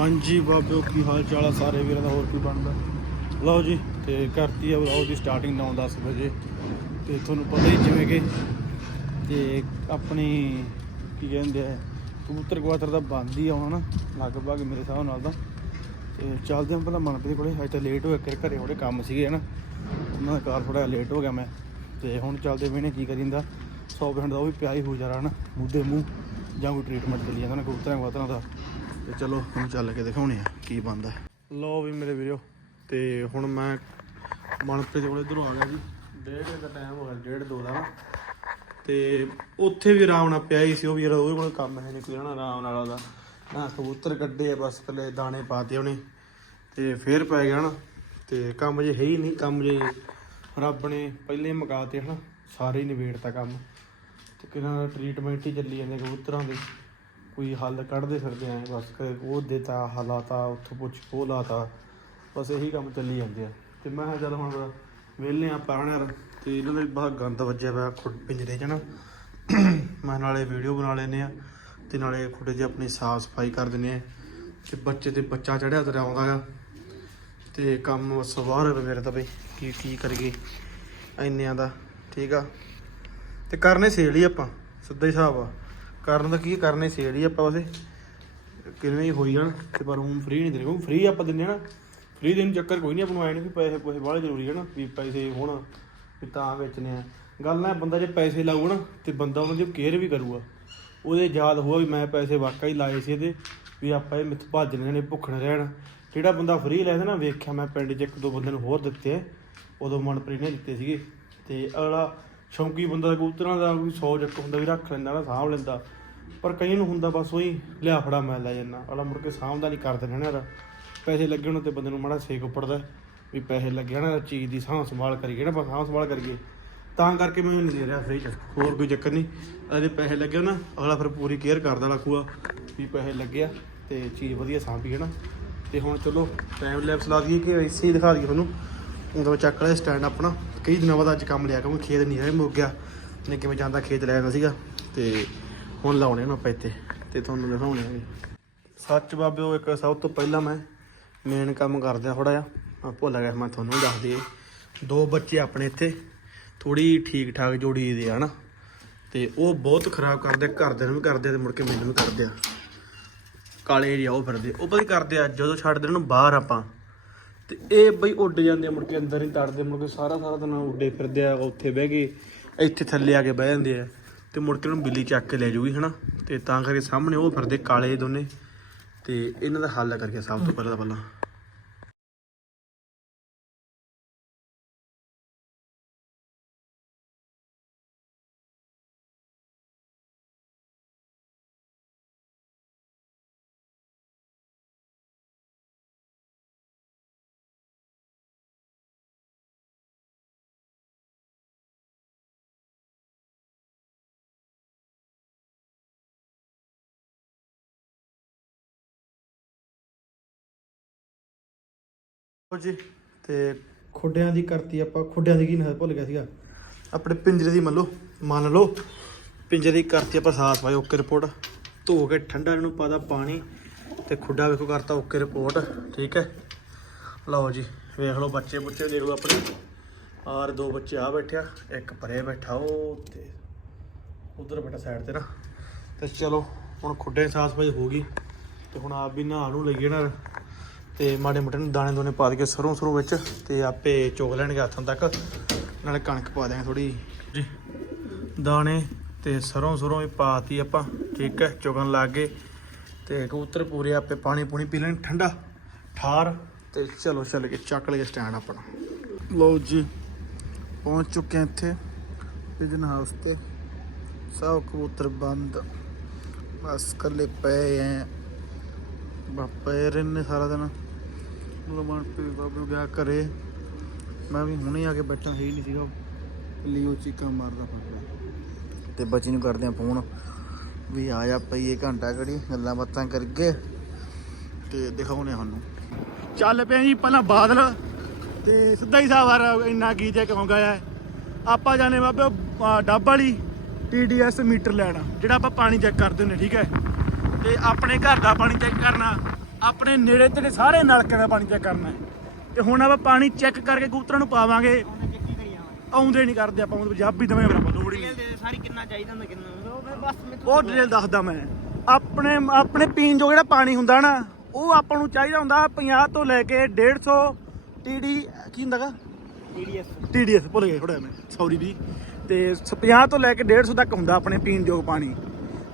ਹਾਂਜੀ ਬਾਬਿਓ ਕੀ ਹਾਲ ਚਾਲ ਆ? ਸਾਰੇ ਵੀਰਾਂ ਦਾ ਹੋਰ ਕੀ ਬਣਦਾ? ਲਓ ਜੀ, ਤੇ ਕਰਤੀ ਆ ਵਲੌਗ ਦੀ ਸਟਾਰਟਿੰਗ 9-10 ਵਜੇ। ਤੇ ਤੁਹਾਨੂੰ ਪਤਾ ਹੀ ਜਿਵੇਂ ਕਿ ਤੇ ਆਪਣੀ, ਕੀ ਕਹਿੰਦੇ ਆ, ਕਬੂਤਰ ਕਵਾਤਰ ਦਾ ਬੰਦ ਹੀ ਆਉਣਾ ਨਾ, ਲਗਭਗ ਮੇਰੇ ਹਿਸਾਬ ਨਾਲ ਤਾਂ। ਤੇ ਚੱਲਦੇ ਹਾਂ ਪਹਿਲਾਂ ਮਨਪ੍ਰੀਤ ਕੋਲੇ, ਅੱਜ ਤਾਂ ਲੇਟ ਹੋ ਗਿਆ ਘਰੇ ਥੋੜੇ ਕੰਮ ਸੀਗੇ ਨਾ ਉਹਨਾਂ ਦਾ ਕਾਰ ਥੋੜਾ ਲੇਟ ਹੋ ਗਿਆ ਮੈਂ। ਤੇ ਹੁਣ ਚੱਲਦੇ ਪਏ ਨੇ, ਕੀ ਕਰੀਂਦਾ 100% ਦਾ ਉਹ ਵੀ ਪਿਆ ਹੀ ਹੋ ਜਾਣਾ ਨਾ ਮੂੰਹ ਦੇ ਮੂੰਹ, ਜਾਂ ਕੋਈ ਟ੍ਰੀਟਮੈਂਟ ਚੱਲੀ ਜਾਂਦਾ ਨਾ ਕਬੂਤਰਾਂ ਕਵਾਤਰਾਂ ਦਾ। ਤੇ ਚਲੋ, ਹੁਣ ਚੱਲ ਕੇ ਦਿਖਾਉਣੇ ਆ ਕੀ ਬੰਦਾ ਲਓ ਵੀ ਮੇਰੇ ਵੀਰੋ, ਤੇ ਹੁਣ ਮੈਂ ਮਨਪ੍ਰੀਤ ਕੋਲ ਇਧਰੋਂ ਆ ਗਿਆ ਜੀ। ਡੇਢ ਦਾ ਟਾਈਮ ਹੋ ਗਿਆ, ਡੇਢ ਦੋ ਦਾ। ਨਾ ਤੇ ਉੱਥੇ ਵੀ ਆਰਾਮ ਨਾਲ ਪਿਆ ਹੀ ਸੀ, ਉਹ ਵੀ ਯਾਰ ਉਹਦੇ ਕੋਲ ਕੰਮ ਹੈ ਨਹੀਂ ਕੋਈ ਨਾ ਆਰਾਮ ਨਾਲ ਉਹਦਾ। ਨਾ ਕਬੂਤਰ ਕੱਢੇ ਆ, ਬਸ ਥੱਲੇ ਦਾਣੇ ਪਾਤੇ ਉਹਨੇ। ਤੇ ਫੇਰ ਪੈ ਗਿਆ ਨਾ, ਤੇ ਕੰਮ ਜੇ ਹੈ ਹੀ ਨਹੀਂ, ਕੰਮ ਜੇ ਰੱਬ ਨੇ ਪਹਿਲੇ ਮਕਾਤੇ, ਹਨਾ, ਸਾਰੇ ਹੀ ਨਿਬੇੜਤਾ ਕੰਮ। ਤੇ ਕਿਹਨਾਂ ਟ੍ਰੀਟਮੈਂਟ ਹੀ ਚੱਲੀ ਜਾਂਦੇ ਕਬੂਤਰਾਂ ਦੇ। ਕੋਈ ਹੱਲ ਕੱਢਦੇ ਫਿਰਦੇ ਆਂ, ਬਸ ਕਦੇ ਉਹ ਦੇਤਾ ਹਲਾਤਾ ਉੱਥੋਂ ਪੁੱਛ, ਉਹ ਲਾਤਾ, ਬਸ ਇਹੀ ਕੰਮ ਚੱਲੀ ਜਾਂਦੇ ਆ। ਤੇ ਮੈਂ ਕਿਹਾ ਚੱਲ ਹੁਣ ਵਿਹਲੇ ਆ ਪਾਣਰ ਤੇ ਇਹਨਾਂ ਦੇ ਬਹੁਤ ਗੰਦ ਵੱਜਿਆ ਪਿਆ ਖੁੱਡ ਪਿੰਜਰੇ 'ਚ ਨਾ। ਮੈਂ ਨਾਲੇ ਵੀਡੀਓ ਬਣਾ ਲੈਨੇ ਆ, ਤੇ ਨਾਲੇ ਖੁੱਡੇ 'ਚ ਆਪਣੀ ਸਾਫ਼ ਸਫ਼ਾਈ ਕਰ ਦਿੰਨੇ ਆ। ਤੇ ਬੱਚੇ ਤੇ ਬੱਚਾ ਚੜਿਆ ਤੇ ਆਉਂਦਾ ਆ। ਤੇ ਕੰਮ ਸਵਾਰ ਮੇਰੇ ਤਾਂ ਬਈ, ਕੀ ਕੀ ਕਰੀਏ, ਇੰਨਿਆਂ ਦਾ, ਠੀਕ ਆ। ਤੇ ਕਰਨੇ ਸੇਲ ਹੀ ਆਪਾਂ, ਸਿੱਧਾ ਹੀ ਹਿਸਾਬ ਆ। ਕਰਨ ਦਾ ਕੀ ਕਰਨੇ ਸੇਲ ਹੀ ਆਪਾਂ ਵਸੇ ਕਿਵੇਂ ਹੀ ਹੋਈ ਜਾਣ ਤੇ ਪਰ ਹੁਣ ਫ੍ਰੀ ਨਹੀਂ ਦੇਣੇ ਕਿਉਂਕਿ ਫ੍ਰੀ ਆਪਾਂ ਦਿੰਦੇ ਆ ਨਾ। ਫ੍ਰੀ ਦੇਣ ਚੱਕਰ ਕੋਈ ਨਹੀਂ ਆਪਾਂ ਨੂੰ ਆਏ ਨਹੀਂ ਵੀ ਪੈਸੇ ਪੈਸੇ ਬਾਹਲੇ ਜ਼ਰੂਰੀ ਹੈ ਨਾ ਵੀ ਪੈਸੇ ਹੋਣ ਵੀ ਤਾਂ ਵੇਚਨੇ ਆ। ਗੱਲ ਨਾ ਬੰਦਾ ਜੇ ਪੈਸੇ ਲਾਊਗਾ ਨਾ ਤੇ ਬੰਦਾ ਉਹਨਾਂ ਦੀ ਕੇਅਰ ਵੀ ਕਰੂਗਾ। ਉਹਦੇ ਯਾਦ ਹੋਊਗਾ ਵੀ ਮੈਂ ਪੈਸੇ ਵਾਕਈ ਲਾਏ ਸੀ ਇਹਦੇ ਵੀ ਆਪਾਂ ਇਹ ਮਿੱਥ ਭੱਜਣੇ ਨੇ ਭੁੱਖਣ ਰਹਿਣ। ਜਿਹੜਾ ਬੰਦਾ ਫ੍ਰੀ ਲੈਦਾ ਨਾ ਵੇਖਿਆ ਮੈਂ ਪਿੰਡ 'ਚ ਇੱਕ ਦੋ ਬੰਦੇ ਨੂੰ ਹੋਰ ਦਿੱਤੇ ਆ, ਉਦੋਂ ਮਨਪ੍ਰੀਤ ਨੇ ਦਿੱਤੇ ਸੀਗੇ। ਤੇ ਅਗਲਾ ਸ਼ੌਂਕੀ ਬੰਦਾ ਕਬੂਤਰਾਂ ਦਾ ਕੋਈ 100 ਚੱਕ ਹੁੰਦਾ ਵੀ ਰੱਖ ਲੈਂਦਾ ਨਾ ਸਾਂਭ ਲੈਂਦਾ। ਪਰ ਕਈ ਨੂੰ ਹੁੰਦਾ ਬਸ ਉਹੀ, ਲਿਆ ਫੜਾ ਮੈਂ ਲੈ ਜਾਂਦਾ। ਅਗਲਾ ਮੁੜ ਕੇ ਸਾਂਭਦਾ ਨਹੀਂ ਕਰਦੇ ਰਹਿਣਾ ਯਾਰ ਪੈਸੇ ਲੱਗੇ ਹੋਣ ਤੇ ਬੰਦੇ ਨੂੰ ਮਾੜਾ ਸੇਕ ਉੱਪੜਦਾ ਵੀ ਪੈਸੇ ਲੱਗੇ ਨਾ ਚੀਜ਼ ਦੀ ਸਾਂਭ ਸੰਭਾਲ ਕਰੀਏ ਨਾ, ਬਸ ਸਾਂਭ ਸੰਭਾਲ ਕਰੀਏ। ਤਾਂ ਕਰਕੇ ਮੈਂ ਨਹੀਂ ਦੇ ਰਿਹਾ ਫ੍ਰੀ ਚ ਹੋਰ ਕੋਈ ਚੱਕਰ ਨਹੀਂ। ਇਹਦੇ ਪੈਸੇ ਲੱਗੇ ਹੋਣ ਨਾ, ਅਗਲਾ ਫਿਰ ਪੂਰੀ ਕੇਅਰ ਕਰਦਾ ਰੱਖੂਗਾ ਵੀ ਪੈਸੇ ਲੱਗੇ ਆ ਤੇ ਚੀਜ਼ ਵਧੀਆ ਸਾਂਭੀਏ ਨਾ। ਤੇ ਹੁਣ ਚਲੋ ਟਾਈਮ ਲੈਪਸ ਲਾ ਦਈਏ ਕਿ ਇਸੇ ਹੀ ਦਿਖਾ ਦਈਏ ਤੁਹਾਨੂੰ। ਉਦੋਂ ਚੱਕ ਲਿਆ ਸਟੈਂਡ ਆਪਣਾ ਕਈ ਦਿਨਾਂ ਬਾਅਦ ਅੱਜ ਕੰਮ ਲਿਆ ਕਿਉਂਕਿ ਖੇਤ ਨਹੀਂ ਹੈ, ਮੁੱਕ ਗਿਆ। ਨੇ ਕਿਵੇਂ ਜਾਂਦਾ, ਖੇਤ ਲੈ ਜਾਂਦਾ ਸੀਗਾ। ਤੇ ਹੁਣ ਲਾਉਣੇ ਨੂੰ ਆਪਾਂ ਇੱਥੇ ਤੇ ਤੁਹਾਨੂੰ ਦਿਖਾਉਣੇ ਆ। ਸੱਚ ਬਾਬਿਓ ਇੱਕ ਸਭ ਤੋਂ ਪਹਿਲਾਂ ਮੈਂ ਮੇਨ ਕੰਮ ਕਰਦਿਆਂ ਥੋੜਾ ਜਿਹਾ। ਆ ਭੁੱਲ ਗਿਆ, ਮੈਂ ਤੁਹਾਨੂੰ ਦੱਸ ਦਈਏ। ਦੋ ਬੱਚੇ ਆਪਣੇ ਇੱਥੇ ਥੋੜੀ ਠੀਕ ਠਾਕ ਜੋੜੀ ਦੇ ਆ ਨਾ। ਤੇ ਉਹ ਬਹੁਤ ਖਰਾਬ ਕਰਦੇ, ਘਰਦਿਆਂ ਨੂੰ ਵੀ ਕਰਦੇ ਆ ਤੇ ਮੁੜ ਕੇ ਮੈਨੂੰ ਵੀ ਕਰਦੇ ਆ। ਕਾਲੇ ਜਿਹੇ ਉਹ ਫਿਰਦੇ। ਉਹ ਪਤਾ ਕਰਦੇ ਆ, ਜਦੋਂ ਛੱਡਦੇ ਉਹਨੂੰ ਬਾਹਰ ਆਪਾਂ ਤੇ ਇਹ ਬਈ ਉੱਡ ਜਾਂਦੇ ਆ ਮੁੜ ਕੇ ਅੰਦਰ ਨਹੀਂ ਤੜਦੇ ਮੁੜ ਕੇ ਸਾਰਾ ਸਾਰਾ ਦਿਨ ਉੱਡੇ ਫਿਰਦੇ ਆ, ਉੱਥੇ ਬਹਿ ਗਏ ਇੱਥੇ ਥੱਲੇ ਆ ਕੇ ਬਹਿ ਜਾਂਦੇ ਆ ਤੇ ਮੁੜ ਕੇ ਉਹਨੂੰ ਬਿੱਲੀ ਚੱਕ ਕੇ ਲੈ ਜੂਗੀ ਹਨਾ? ਤੇ ਤਾਂ ਕਰਕੇ ਸਾਹਮਣੇ ਉਹ ਫਿਰਦੇ ਕਾਲੇ ਦੋਨੇ ਤੇ ਇਹਨਾਂ ਦਾ ਹੱਲ ਕਰਕੇ ਸਭ ਤੋਂ ਪਹਿਲਾਂ ਤਾਂ ਪਹਿਲਾਂ ਲਓ ਜੀ? ਤੇ ਖੁੱਡਿਆਂ ਦੀ ਕਰਤੀ ਆਪਾਂ ਖੁੱਡਿਆਂ ਦੀ ਕੀ ਨਾ ਭੁੱਲ ਗਿਆ ਸੀਗਾ। ਆਪਣੇ ਪਿੰਜਰੇ ਦੀ ਮੰਨ ਲਓ ਮੰਨ ਲਓ ਪਿੰਜਰੇ ਦੀ ਕਰਤੀ ਆਪਾਂ ਸਾਫ਼ ਸਫ਼ਾਈ ਓਕੇ ਰਿਪੋਰਟ। ਧੋ ਕੇ ਠੰਡਾ ਇਹਨੂੰ ਪਾਦਾ ਪਾਣੀ ਤੇ ਖੁੱਡਾ ਵੇਖੋ ਕਰਤਾ ਓਕੇ ਰਿਪੋਰਟ ਠੀਕ ਹੈ? ਲਓ ਜੀ ਵੇਖ ਲਓ ਬੱਚੇ ਬੁੱਚੇ ਦੇਖ ਲਓ ਆਪਣੇ। ਆਰ ਦੋ ਬੱਚੇ ਆ ਬੈਠਿਆ ਇੱਕ ਪਰੇ ਬੈਠਾ ਉਹ ਤੇ ਉਧਰ ਬੈਠਾ ਸਾਈਡ ਤੇ ਨਾ। ਤੇ ਚਲੋ ਹੁਣ ਖੁੱਡੇ ਸਾਫ਼ ਸਫ਼ਾਈ ਹੋ ਗਈ ਤੇ ਹੁਣ ਆਪ ਵੀ ਨਹਾ ਨੂੰ ਲਈਏ ਨਾ। ਤੇ ਮਾੜੇ ਮੋਟੇ ਨੂੰ ਦਾਣੇ ਦੋਨੇ ਪਾ ਕੇ ਸਰੋਂ ਸਰੋਂ ਵਿੱਚ ਤੇ ਆਪੇ ਚੋਗ ਲੈਣਗੇ ਹੱਥਾਂ ਤੱਕ। ਨਾਲੇ ਕਣਕ ਪਾ ਦਿਆਂਗੇ ਥੋੜੀ ਜੀ ਦਾਣੇ ਤੇ ਸਰੋਂ ਸਰੋਂ ਵੀ ਪਾਤੀ ਆਪਾਂ। ਠੀਕ ਹੈ, ਚੁਗਣ ਲੱਗ ਗਏ। ਤੇ ਕਬੂਤਰ ਪੂਰੇ ਆਪੇ ਪਾਣੀ ਪੂਣੀ ਪੀ ਲੈਣ, ਠੰਡਾ ਠਾਰ। ਤੇ ਚਲੋ, ਚੱਲ ਕੇ ਚੱਕ ਲਈਏ ਸਟੈਂਡ ਆਪਣਾ। ਲਓ ਜੀ, ਪਹੁੰਚ ਚੁੱਕੇ ਹਾਂ ਇੱਥੇ ਪਿਜਨ ਹਾਊਸ ਤੇ। ਸਭ ਕਬੂਤਰ ਬੰਦ। ਬਸ ਕੱਲੇ ਪਏ ਐ ਪਏ ਰਹਿੰਦੇ ਸਾਰਾ ਦਿਨ ਲਮਣ ਪੀ ਬਾਬੂ ਗਿਆ ਘਰੇ। ਮੈਂ ਵੀ ਹੁਣੇ ਆ ਕੇ ਬੈਠਾ, ਹੀ ਨਹੀਂ ਸੀਗਾ। ਲਿਓ ਚੀਕਾਂ ਮਾਰਦਾ ਫੜਦਾ ਤੇ ਬੱਚੀ ਨੂੰ ਕਰਦੇ ਆ ਫੋਨ ਵੀ ਆ ਜਾ ਪਈਏ ਘੰਟਾ ਘੜੀ ਗੱਲਾਂ ਬਾਤਾਂ ਕਰਕੇ ਤੇ ਦਿਖਾਉਣੇ ਸਾਨੂੰ। ਚੱਲ ਪਿਆ ਜੀ, ਪਹਿਲਾਂ ਬਾਦਲ ਤੇ ਸਿੱਧਾ ਹੀ ਸਾਵਾਰ ਇੰਨਾ ਕੀ ਚੈੱਕ ਹੋ ਗਿਆ ਆਪਾਂ ਜਾਣੇ ਬਾਬੇ ਡੱਬ ਵਾਲੀ TDS ਮੀਟਰ ਲੈਣਾ, ਜਿਹੜਾ ਆਪਾਂ ਪਾਣੀ ਚੈੱਕ ਕਰਦੇ ਹੁੰਦੇ, ਠੀਕ ਹੈ। ਤੇ ਆਪਣੇ ਘਰ ਦਾ ਪਾਣੀ ਚੈੱਕ ਕਰਨਾ। ਆਪਣੇ ਨੇੜੇ ਤੇੜੇ ਸਾਰੇ ਨਲਕਿਆਂ ਦਾ ਪਾਣੀ ਚੈੱਕ ਕਰਨਾ ਹੈ। ਤੇ ਹੁਣ ਆਪਾਂ ਪਾਣੀ ਚੈੱਕ ਕਰਕੇ ਕਬੂਤਰਾਂ ਨੂੰ ਪਾਵਾਂਗੇ। ਆਉਂਦੇ ਨਹੀਂ ਕਰਦੇ ਆਪਾਂ ਪੰਜਾਬੀ ਦਵੇਂ ਬਰਾਬਰ ਲੋੜ ਸਾਰੀ ਕਿੰਨਾ ਚਾਹੀਦਾ ਹੁੰਦਾ ਕਿੰਨਾ ਉਹ ਬਸ ਉਹ ਡਿਟੇਲ ਦੱਸਦਾ ਮੈਂ। ਆਪਣੇ ਆਪਣੇ ਪੀਣ ਜੋ ਜਿਹੜਾ ਪਾਣੀ ਹੁੰਦਾ ਨਾ ਉਹ ਆਪਾਂ ਨੂੰ ਚਾਹੀਦਾ ਹੁੰਦਾ 50 ਤੋਂ ਲੈ ਕੇ 150 ਟੀਡੀ ਕੀ ਹੁੰਦਾਗਾ? ਟੀਡੀਐਸ ਟੀਡੀਐਸ ਭੁੱਲ ਗਏ ਥੋੜਾ ਮੈਂ ਸੌਰੀ ਵੀ। ਤੇ 50 ਤੋਂ ਲੈ ਕੇ 150 ਤੱਕ ਹੁੰਦਾ ਆਪਣੇ ਪੀਣ ਯੋਗ ਪਾਣੀ।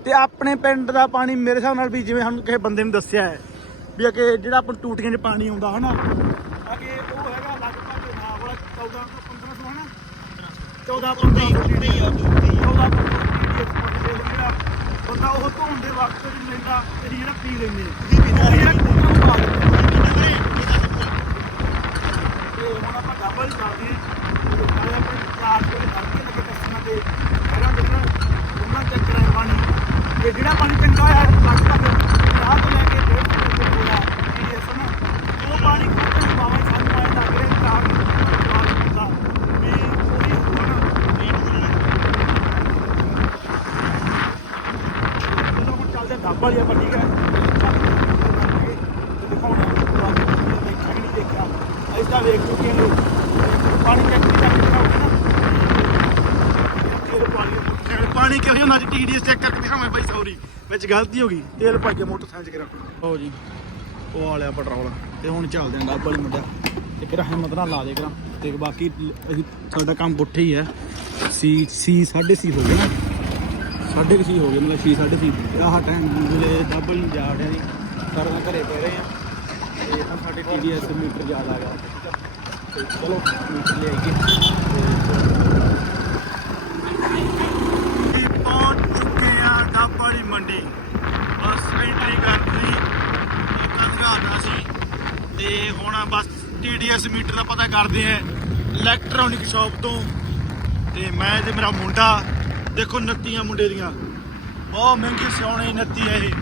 ਤੇ ਆਪਣੇ ਪਿੰਡ ਦਾ ਪਾਣੀ ਮੇਰੇ ਹਿਸਾਬ ਨਾਲ ਵੀ ਜਿਵੇਂ ਸਾਨੂੰ ਕਿਸੇ ਬੰਦੇ ਨੇ ਦੱਸਿਆ ਹੈ ਵੀ ਕਿ ਜਿਹੜਾ ਆਪਾਂ ਟੂਟੀਆਂ 'ਚ ਪਾਣੀ ਆਉਂਦਾ ਹਨਾ। ਅਗੇ ਉਹ ਹੈਗਾ ਲਗਭਗ ਨਾ ਕੋਲ 14 ਤੋਂ 1500 ਹਨਾ। 14 1500 ਟੀਡੀ 14 ਜਿਹੜਾ ਬੰਦਾ ਉਹ ਧੋਣ ਦੇ ਵਕਤ ਵੀ ਲੈਂਦਾ ਤੇ ਜਿਹੜਾ ਪੀ ਲੈਂਦੇ ਉਹ ਜਿਹੜਾ ਕੂਲਰ ਨੂੰ ਪਾ ਦਿੰਦੇ ਤੇ ਹੁਣ ਆਪਾਂ ਡਬਲ ਕਰਦੇ ਹਾਂ ਨਾਲੇ ਆਪਣੇ ਕਲਾਸ ਦੇ ਕਰਕੇ ਲੱਗੇ ਕਸਮਾਂ ਤੇ ਜਿਹੜਾ ਜਿਹੜਾ ਉਹਨਾਂ ਚੈੱਕ ਕਰਾਂ ਪਾਣੀ ਤੇ ਜਿਹੜਾ ਪਾਣੀ ਚੰਗਾ ਹੋਇਆ ਲਗਭਗ 50 ਤੋਂ ਲੈ ਕੇ 150 ਤੱਕ ਹੋਇਆ ਟੀਡੀਐਸ ਨਾ ਉਹ ਪਾਣੀ ਖੋਤੇ ਨੂੰ ਪਾਵਾਂ ਸਾਨੂੰ ਆਏ ਲੱਗ ਰਿਹਾ ਕਾਰ ਦਾ ਵੀ ਉਹੀ ਹੋਣਾ ਚਲੋ ਢਾਬਾ ਵਾਲੀ ਆਪਾਂ ਠੀਕ ਹੈ। ਦਿਖਾਉਣਾ। ਦੇਖਿਆ ਕਿ ਨਹੀਂ ਦੇਖਿਆ ਅਸੀਂ ਤਾਂ ਵੇਖ ਚੁੱਕੇ ਹਾਂ ਲੋਕ ਪਾਣੀ ਚੈੱਕ ਚੈੱਕ ਕਰਾਉਂਦੇ ਨਾ ਤੇਲ ਪਾਣੀ ਮੋਟਰਸਾਈਕਲ ਪਾਣੀ ਕਿਹੋ ਜਿਹਾ ਨਾ ਟੀਡੀਐਸ ਚੈੱਕ ਕਰਕੇ ਦਿਖਾਵਾਂ ਬਾਈ ਸੌਰੀ ਵਿੱਚ ਗਲਤੀ ਹੋ ਗਈ। ਤੇਲ ਪਾ ਕੇ ਮੋਟਰਸਾਈਕਲ ਚ ਕਰਾ ਹੋ ਜੀ। ਉਹ ਵਾਲਿਆ ਪੈਟਰੋਲ। ਤੇ ਹੁਣ ਚੱਲਦੇ ਆਂ ਢਾਬਾ ਵਾਲੀ ਮੁੰਡਾ ਤੇ ਕਿਰਾ ਹਿੰਮਤ ਨਾਲ ਲਾ ਦੇ ਕਰਾਂ। ਤੇ ਬਾਕੀ ਅਸੀਂ ਸਾਡਾ ਕੰਮ ਪੁੱਠੇ ਹੀ ਹੈ। ਸੀ ਸੀ 6.5 ਹੋ ਗਿਆ ਨਾ। ਸਾਢੇ ਕੁ ਛੇ ਹੋ ਗਏ ਮਤਲਬ ਛੇ ਸਾਢੇ ਛੇ। ਆਹ ਟਾਈਮ ਜਿਹੜੇ ਡਬਲ ਨਹੀਂ ਜਾ ਰਿਹਾ ਜੀ। ਘਰੇ ਪੈ ਰਹੇ ਆ ਤੇ ਹੁਣ ਸਾਡੇ ਟੀਡੀਐਸ ਮੀਟਰ ਯਾਦ ਆ ਗਿਆ। ਤੇ ਚਲੋ ਮੀਟਰ ਲੈ ਤੇ ਪਹੁੰਚ ਚੁੱਕੇ ਆ ਡੱਬ ਵਾਲੀ ਮੰਡੀ। ਬਸ ਐਂਟਰੀ ਕਰਤੀ। ਕੰਦਗਾਣਾ ਸੀ ਤੇ ਹੁਣ ਬਸ ਟੀਡੀਐਸ ਮੀਟਰ ਦਾ ਪਤਾ ਕਰਦੇ ਆ। ਇਲੈਕਟ੍ਰੋਨਿਕ ਸ਼ਾਪ ਤੋਂ। ਤੇ ਮੈਂ ਤੇ ਮੇਰਾ ਮੁੰਡਾ ਦੇਖੋ ਨੱਤੀਆਂ ਮੁੰਡੇ ਦੀਆਂ। ਬਹੁਤ ਮਹਿੰਗੀ ਸਿਉਣੀ ਨੱਤੀ ਹੈ ਇਹ।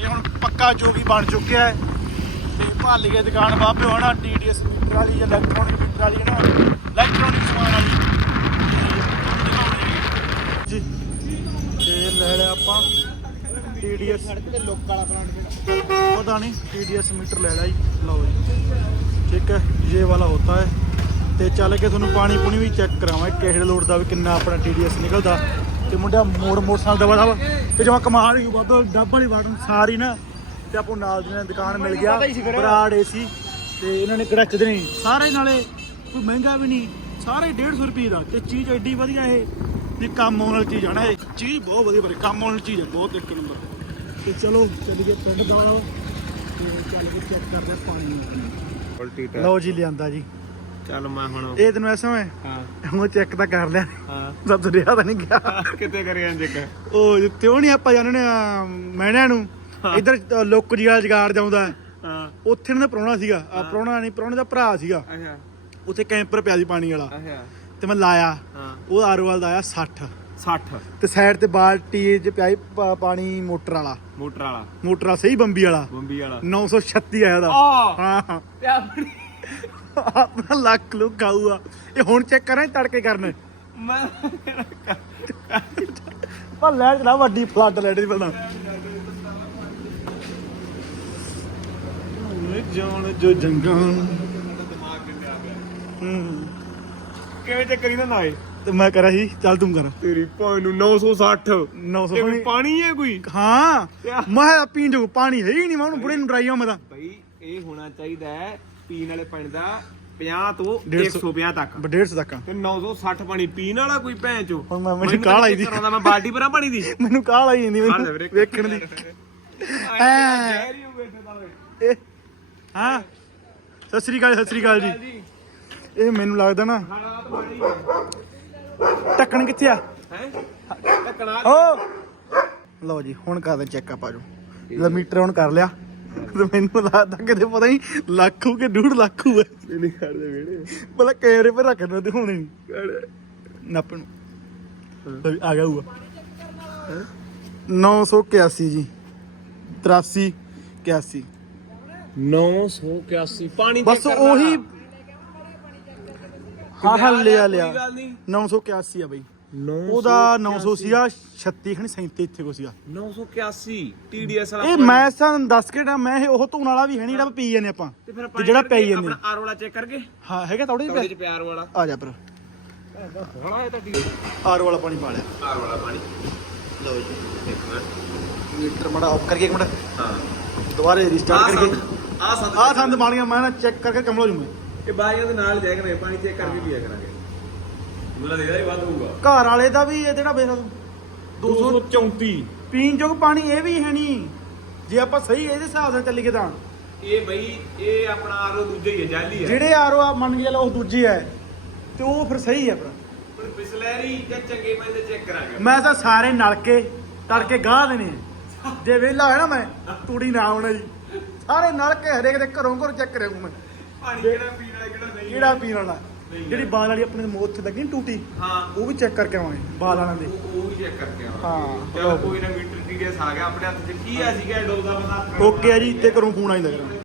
ਇਹ ਹੁਣ ਪੱਕਾ ਜੋਗੀ ਬਣ ਚੁੱਕਿਆ ਹੈ। ਤੇ ਭਾਲੀਏ ਦੁਕਾਨ ਬਾਬੇ ਹੋਣਾ ਟੀਡੀਐਸ ਮੀਟਰ ਵਾਲੀ ਜਾਂ ਇਲੈਕਟ੍ਰੋਨਿਕ ਮੀਟਰ ਵਾਲੀ ਨਾ? ਇਲੈਕਟ੍ਰੋਨਿਕ ਸਮਾਨ ਵਾਲੀ। ਜੀ। ਤੇ ਲੈ ਲਿਆ ਆਪਾਂ ਟੀਡੀਐਸ ਲੋਕ ਵਾਲਾ ਪਲਾਂਟ ਪਤਾ ਨਹੀਂ ਟੀਡੀਐਸ ਮੀਟਰ ਲੈ ਲਿਆ ਜੀ। ਲਓ ਜੀ। ਠੀਕ ਹੈ, ਇਹ ਵਾਲਾ ਹੁੰਦਾ ਹੈ। ਤੇ ਚੱਲ ਕੇ ਤੁਹਾਨੂੰ ਪਾਣੀ ਪੂਣੀ ਵੀ ਚੈੱਕ ਕਰਾਵਾਂ ਕਿਹੜੇ ਲੋਡ ਦਾ ਵੀ ਕਿੰਨਾ ਆਪਣਾ ਟੀਡੀਐਸ ਨਿਕਲਦਾ। ਤੇ ਮੁੰਡਾ ਮੋੜ ਮੋਟਰਸਾਈਕਲ ਦਵਾ ਦਵਾ ਤੇ ਜਮਾ ਕਮਾਲ ਹੀ ਬਾਬਾ ਡੱਬ ਵਾਲੀ ਵਾਟਨ ਸਾਰੀ ਨਾ ਤੇ ਆਪੋ ਨਾਲ ਦੀ ਨਾਲ ਦੁਕਾਨ ਮਿਲ ਗਿਆ। ਬਰਾੜ ਏਸੀ ਤੇ ਇਹਨਾਂ ਨੇ ਕੜਚਦੇ ਨਹੀਂ ਸਾਰੇ ਨਾਲੇ ਕੋਈ ਮਹਿੰਗਾ ਵੀ ਨਹੀਂ ਸਾਰੇ 150 ਰੁਪਏ ਦਾ। ਤੇ ਚੀਜ਼ ਐਡੀ ਵਧੀਆ ਇਹ ਵੀ ਕੰਮ ਆਉਣ ਵਾਲੀ ਚੀਜ਼ ਆ ਨਾ ਇਹ। ਚੀਜ਼ ਬਹੁਤ ਵਧੀਆ ਬੜੀ ਕੰਮ ਆਉਣ ਵਾਲੀ ਚੀਜ਼ ਹੈ ਬਹੁਤ ਇੱਕ ਨੰਬਰ। ਤੇ ਚਲੋ ਚੱਲੀਏ ਪਿੰਡ ਦਾ। ਤੇ ਚੱਲ ਕੇ ਚੈੱਕ ਕਰਦੇ ਆ ਪਾਣੀ ਲਓ ਜੀ ਲਿਆਂਦਾ ਜੀ। ਚੱਲ ਮੈਂ ਹੁਣ ਇਹ ਤੈਨੂੰ ਐਸਾ ਹੈ ਹਾਂ। ਹੁਣ ਚੈੱਕ ਤਾਂ ਕਰ ਲਿਆ। ਹਾਂ। ਸਭ ਰਿਹਾ ਤਾਂ ਨਹੀਂ ਗਿਆ। ਕਿਤੇ ਕਰਿਆ ਜਿੱਕ ਉਹ ਜਿੱਥੇ ਉਹ ਨਹੀਂ ਆਪਾਂ ਜਾਣਨੇ ਆ ਮੈਣਿਆਂ ਨੂੰ। ਇਧਰ ਲੋਕ ਜੀ ਵਾਲਾ ਜਗਾੜ ਜਾਉਂਦਾ। ਹਾਂ। ਉੱਥੇ ਇਹਨਾਂ ਦਾ ਪ੍ਰਾਹੁਣਾ ਸੀਗਾ। ਆ ਪ੍ਰਾਹੁਣਾ ਨਹੀਂ ਪ੍ਰਾਹੁਣੇ ਦਾ ਭਰਾ ਸੀਗਾ। ਅੱਛਾ। ਉੱਥੇ ਕੈਂਪਰ ਪਿਆ ਸੀ ਪਾਣੀ ਵਾਲਾ। ਅੱਛਾ। ਤੇ ਮੈਂ ਲਾਇਆ। ਹਾਂ। ਉਹ ਆਰੋਵਾਲ ਦਾ ਆਇਆ 60 60 ਤੇ ਸਾਈਡ ਤੇ ਬਾਲਟੀ 'ਚ ਪਿਆ ਸੀ ਪਾ- ਪਾਣੀ ਮੋਟਰ ਵਾਲਾ। ਮੋਟਰ ਵਾਲਾ। ਮੋਟਰ ਵਾਲਾ ਸਹੀ ਬੰਬੀ ਵਾਲਾ। ਬੰਬੀ ਵਾਲਾ। 936 ਆਇਆ ਦਾ ਹਾਂ। ਤੇ ਆਪਣੀ ਆਪਣਾ ਲੁੱਕ ਗਾਊਗਾ ਇਹ ਹੁਣ ਚੈੱਕ ਕਰਾਂ ਤੜਕੇ ਕਰਨੇ? ਮੈਂ ਪਰ ਲੈ ਚਲਾ ਵੱਡੀ ਫਲੱਡ ਲੈਟ ਦੀ ਬਣਾ ਜਾਣ ਜੋ ਜੰਗਾਂ ਕਿਵੇਂ ਤੇ ਕਰੀ ਨਾ ਨਾਏ? ਤੇ ਮੈਂ ਕਰਾਂ ਸੀ ਚੱਲ ਤੂੰ ਕਰ। ਤੇਰੀ ਭਾਂ ਨੂੰ 960 900 ਇਹ ਪਾਣੀ ਹੈ ਕੋਈ? ਹਾਂ? ਮੈਂ ਪੀਣ ਜੋ ਪਾਣੀ ਹੈ ਹੀ ਨਹੀਂ ਮੈਂ ਉਹਨੂੰ ਬੁੜੇ ਨੂੰ ਡਰਾਈ ਆ ਮੈਂ ਤਾਂ। ਬਈ ਇਹ ਹੋਣਾ ਚਾਹੀਦਾ ਹੈ ਪੀਣ ਵਾਲੇ ਪਾਣੀ ਦਾ 50 ਤੋਂ ਡੇਢ ਸੌ। 150 ਤੱਕ। 150 ਤੱਕ ਤੇ 960 ਪਾਣੀ ਪੀਣ ਵਾਲਾ ਕੋਈ ਭੈਣ ਚੋ। ਹੁਣ ਮੈਂ- ਮੈਨੂੰ ਕਾਹਲ ਆਈ ਦੀ। ਮੈਂ ਬਾਲਟੀ ਭਰਾਂ ਪਾਣੀ ਦੀ। ਮੈਨੂੰ ਕਾਹਲ ਆਈ ਜਾਂਦੀ ਮੈਨੂੰ ਵੀਰੇ। ਵੇਖਣ ਦੀ। ਐ। ਜ਼ਹਿਰ ਹੀ ਹੋ ਬੈਠੇ ਦਾ ਓਏ। ਇਹ ਹਾਂ। ਸਤਿ ਸ੍ਰੀ ਅਕਾਲ ਸਤਿ ਸ੍ਰੀ ਅਕਾਲ ਜੀ। ਜੀ। ਇਹ ਮੈਨੂੰ ਲੱਗਦਾ ਨਾ ਹਾਲਾਤ ਮਾੜੀ ਹੈ ਢੱਕਣ ਕਿੱਥੇ ਆ? ਹੈ? ਟਕਣਾ ਓ! ਲਓ ਜੀ ਹੁਣ ਕਰਦੇ ਚੈੱਕ ਅਪ ਆਜੋ ਜਦੋਂ ਮੀਟਰ ਹੁਣ ਕਰ ਲਿਆ। ਤੇ ਮੈਨੂੰ ਲੱਗਦਾ ਕਿਤੇ ਪਤਾ ਨਹੀਂ ਲੱਖ ਹੋ ਕੇ ਡੂਢ ਲੱਖ ਹੋਏ ਨਹੀਂ ਖੜਦੇ ਵੇੜੇ ਭਲਾ ਕੈਮਰੇ 'ਤੇ ਰੱਖਣਾ ਤੇ ਹੋਣੇ ਨਹੀਂ ਨਾਪਣ ਲਓ ਜੀ, ਆ ਗਿਆ ਹੁਆ 981 ਜੀ। 83 81 981 ਪਾਣੀ ਬਸ। ਉਹੀ ਹਾਂ ਹਾਂ ਲਿਆ ਲਿਆ। ਕੋਈ ਗੱਲ ਨਹੀਂ 981 ਆ ਬਈ। ਉਹਦਾ 900 ਸੀਗਾ 36 ਖਣੀ 37 ਇੱਥੇ ਕੋ ਸੀਗਾ। 981 TDS ਵਾਲਾ ਇਹ ਮੈਂ ਸਾਨੂੰ ਦੱਸ ਕੇ ਨਾ ਮੈਂ ਇਹ ਉਹ ਧੂਣ ਵਾਲਾ ਵੀ ਹੈ ਨਹੀਂ ਜਿਹੜਾ ਪੀ ਜਾਂਦੇ ਆਪਾਂ। ਤੇ ਫਿਰ ਤੇ ਜਿਹੜਾ ਪਈ ਜਾਂਦੇ ਆਪਣਾ ਆਰ ਵਾਲਾ ਚੈੱਕ ਕਰਕੇ। ਹਾਂ ਹੈਗਾ ਥੋੜੀ ਤੁਹਾਡੇ ਜਿਹੀ ਪਿਆਰ ਵਾਲਾ। ਆ ਜਾ ਪਰ ਹਣਾ ਇਹ ਤਾਂ ਠੀਕ। ਆਰ ਵਾਲਾ ਪਾਣੀ ਪਾ ਲਿਆ। ਆਰ ਵਾਲਾ ਪਾਣੀ। ਲਓ ਜੀ ਇੱਕ ਮਿੰਟ। ਮੀਟਰ ਮੜਾ ਆਫ ਕਰਕੇ ਇੱਕ ਮਿੰਟ। ਹਾਂ। ਦੁਬਾਰੇ ਆ ਰੀਸਟਾਰਟ ਕਰਕੇ। ਆ ਸੰਦ ਆਹ ਸੰਦ ਬਾਣੀਆਂ ਮੈਂ ਨਾ ਚੈੱਕ ਕਰਕੇ ਕਮਲਾ ਜੂ ਮੈਂ ਇਹ ਬਾਈਆਂ ਦੇ ਨਾਲ ਜਾਇਆ ਕਰਾਂਗੇ ਪਾਣੀ ਚੈੱਕ ਕਰਕੇ ਲਿਆ ਕਰਾਂਗੇ। ਹੀ ਵੱਧ ਹੋਊਗਾ। ਘਰ ਵਾਲੇ ਦਾ ਵੀ ਇਹ ਜਿਹੜਾ ਵੇਖ 200 234 ਪੀਣ ਯੋਗ ਪਾਣੀ ਇਹ ਵੀ ਹੈ ਨਹੀਂ। ਜੇ ਆਪਾਂ ਸਹੀ ਇਹਦੇ ਹਿਸਾਬ ਨਾਲ ਚੱਲੀਏ ਤਾਂ। ਇਹ ਬਈ ਇਹ ਆਪਣਾ ਆਰੋ ਦੂਜਾ ਹੀ ਹੈ ਜਾਲੀ ਹੈ। ਜਿਹੜੇ ਆਰੋ ਆ ਮੰਨ ਕੇ ਚੱਲੋ ਉਹ ਦੂਜੇ ਹੈ ਤੇ ਉਹ ਫਿਰ ਸਹੀ ਹੈ ਪਰ ਹੁਣ ਬਿਸਲੈਰੀ ਜਾਂ ਚੰਗੇ ਮੈਂ ਚੈੱਕ ਕਰਾਂਗੇ। ਮੈਂ ਤਾਂ ਸਾਰੇ ਨਲਕੇ ਤੜਕੇ ਗਾਹ ਦੇਣੇ ਆ। ਜੇ ਵਿਹਲਾ ਹੋਇਆ ਨਾ ਮੈਂ ਤੂੜੀ ਨਾ ਆਉਣਾ ਜੀ ਸਾਰੇ ਨਲਕੇ ਹਰੇਕ ਦੇ ਘਰੋਂ ਘਰ ਚੈੱਕ ਕਰਿਆ ਮੈਂ। ਪਾਣੀ ਕਿਹੜਾ ਪੀਣ ਵਾਲਾ ਕਿਹੜਾ ਨਹੀਂ। ਕਿਹੜਾ ਪੀਣ ਵਾਲਾ? ਜਿਹੜੀ ਬਾਲ ਵਾਲੀ ਆਪਣੇ ਮੋਹ ਉੱਥੇ ਲੱਗੀ ਟੂਟੀ ਹਾਂ। ਉਹ ਵੀ ਚੈੱਕ ਕਰਕੇ ਆਵਾਂਗੇ ਬਾਲ ਵਾਲਾਂ ਦੇ। ਉਹ ਵੀ ਚੈੱਕ ਕਰਕੇ ਆਵਾਂਗੇ। ਹਾਂ। ਚਲੋ ਕੋਈ ਨਾ ਮੀਟਰ ਟੀਡੀਐਸ ਆ ਗਿਆ ਆਪਣੇ ਹੱਥ 'ਚ ਕੀ ਆ ਸੀਗਾ ਡੋਲ ਦਾ ਪਤਾ ਓਕੇ ਆ ਜੀ ਤੇ ਘਰੋਂ ਫੋਨ ਆਇੰਦਾ ਕਰਾਂ